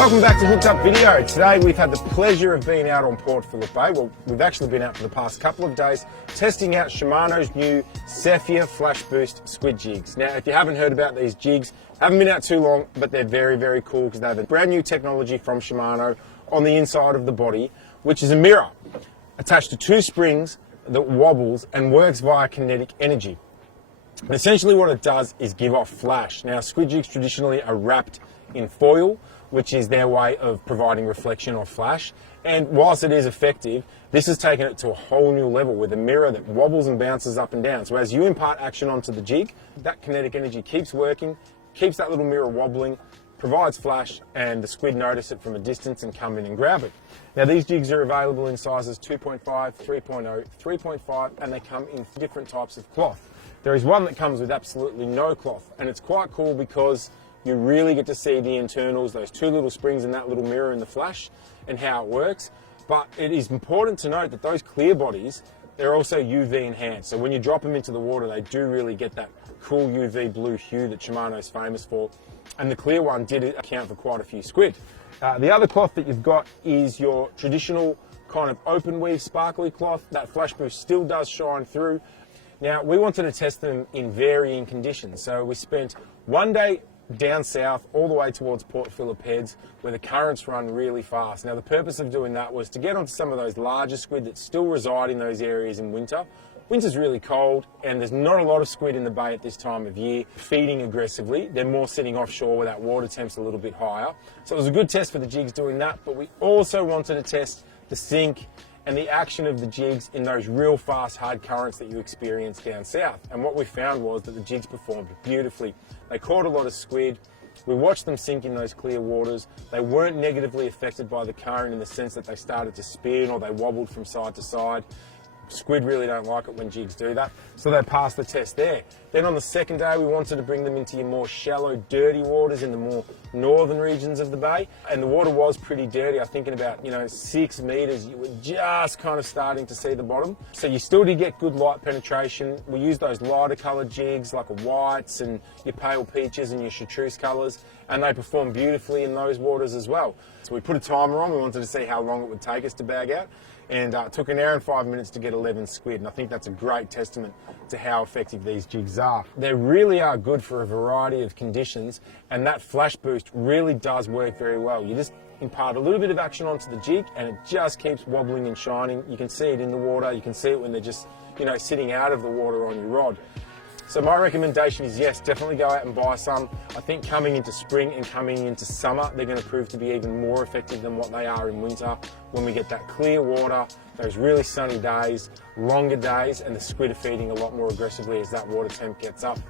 Welcome back to Hooked Up Video. Today we've had the pleasure of being out on Port Phillip Bay. Well, we've actually been out for the past couple of days testing out Shimano's new Sephia FlashBoost Squid Jigs. Now, if you haven't heard about these jigs, haven't been out too long, but they're very, very cool because they have a brand new technology from Shimano on the inside of the body, which is a mirror attached to two springs that wobbles and works via kinetic energy. And essentially what it does is give off flash. Now, squid jigs traditionally are wrapped in foil, which is their way of providing reflection or flash. And whilst it is effective, this has taken it to a whole new level with a mirror that wobbles and bounces up and down. So as you impart action onto the jig, that kinetic energy keeps working, keeps that little mirror wobbling, provides flash, and the squid notice it from a distance and come in and grab it. Now, these jigs are available in sizes 2.5, 3.0, 3.5, and they come in different types of cloth. There is one that comes with absolutely no cloth, and it's quite cool because you really get to see the internals, those two little springs and that little mirror in the flash and how it works. But it is important to note that those clear bodies, they're also UV enhanced. So when you drop them into the water, they do really get that cool UV blue hue that Shimano's famous for. And the clear one did account for quite a few squid. The other cloth that you've got is your traditional kind of open weave sparkly cloth. That FlashBoost still does shine through. Now, we wanted to test them in varying conditions. So we spent one day down south all the way towards Port Phillip Heads where the currents run really fast. Now, the purpose of doing that was to get onto some of those larger squid that still reside in those areas in winter. Winter's really cold and there's not a lot of squid in the bay at this time of year feeding aggressively. They're more sitting offshore where that water temp's a little bit higher. So it was a good test for the jigs doing that, but we also wanted to test the sink and the action of the jigs in those real fast, hard currents that you experience down south. And what we found was that the jigs performed beautifully. They caught a lot of squid. We watched them sink in those clear waters. They weren't negatively affected by the current in the sense that they started to spin or they wobbled from side to side. Squid really don't like it when jigs do that, so they passed the test there. Then on the second day, we wanted to bring them into your more shallow, dirty waters in the more northern regions of the bay. And the water was pretty dirty. I think in about 6 meters, you were just kind of starting to see the bottom. So you still did get good light penetration. We used those lighter coloured jigs like whites and your pale peaches and your chartreuse colours, and they performed beautifully in those waters as well. So we put a timer on. We wanted to see how long it would take us to bag out. And it took 1 hour and 5 minutes to get 11 squid, and I think that's a great testament to how effective these jigs are. They really are good for a variety of conditions, and that FlashBoost really does work very well. You just impart a little bit of action onto the jig, and it just keeps wobbling and shining. You can see it in the water, you can see it when they're just sitting out of the water on your rod. So my recommendation is, yes, definitely go out and buy some. I think coming into spring and coming into summer, they're going to prove to be even more effective than what they are in winter when we get that clear water, those really sunny days, longer days, and the squid are feeding a lot more aggressively as that water temp gets up.